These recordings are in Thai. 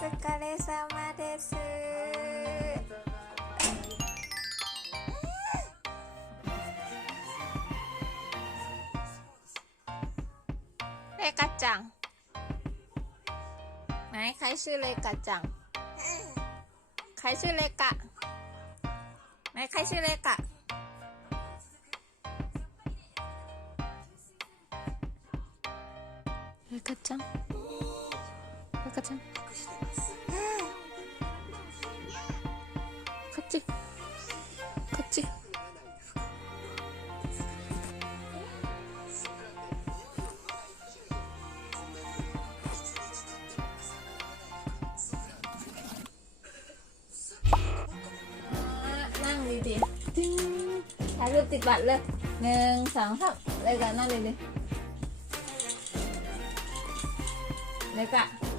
疲れ様ですเลกาจัง ไหนใครชื่อเลกาจัง ใครชื่อเลกะ ไหนใครชื่อเลกะ เลกาจัง เลกาจัง こっちこっちนั่งดีๆติ๊งถ่ายรูปติดบัตรเลยหนึ่งสองสามเลยกันนั่งดีๆเลยกะ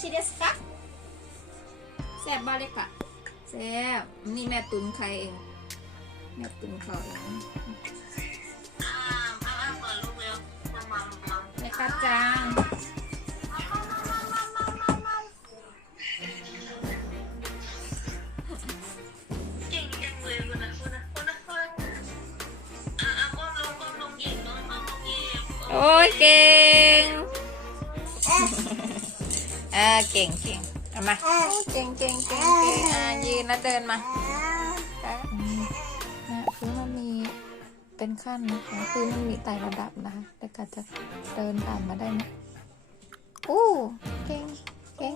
ชิเดสคะแซ่บบาเลยค่ะแซ่บนี่แม่ตุนใครเอง แม่ตุนเขาเองอ่าอ่าอ่าเปิดลูกเร็วมามามาแม่กาจังเก่งจังเลยคุณนะคุณนะคุณนะคุณนะอ่าอ่าก้มลงก้มลงหยิบก้มลงหยิบโอ้ยเก่ง ออเก่งเก่งเอามาเก่งเก่งเก่งเก่งอะยืนแล้วเดินมานะคือมันมีเป็นขั้นนะคะคือมันมีไต่ระดับนะคะแต่ก็จะเดินผ่านมาได้ไหมอู้เก่งเก่ง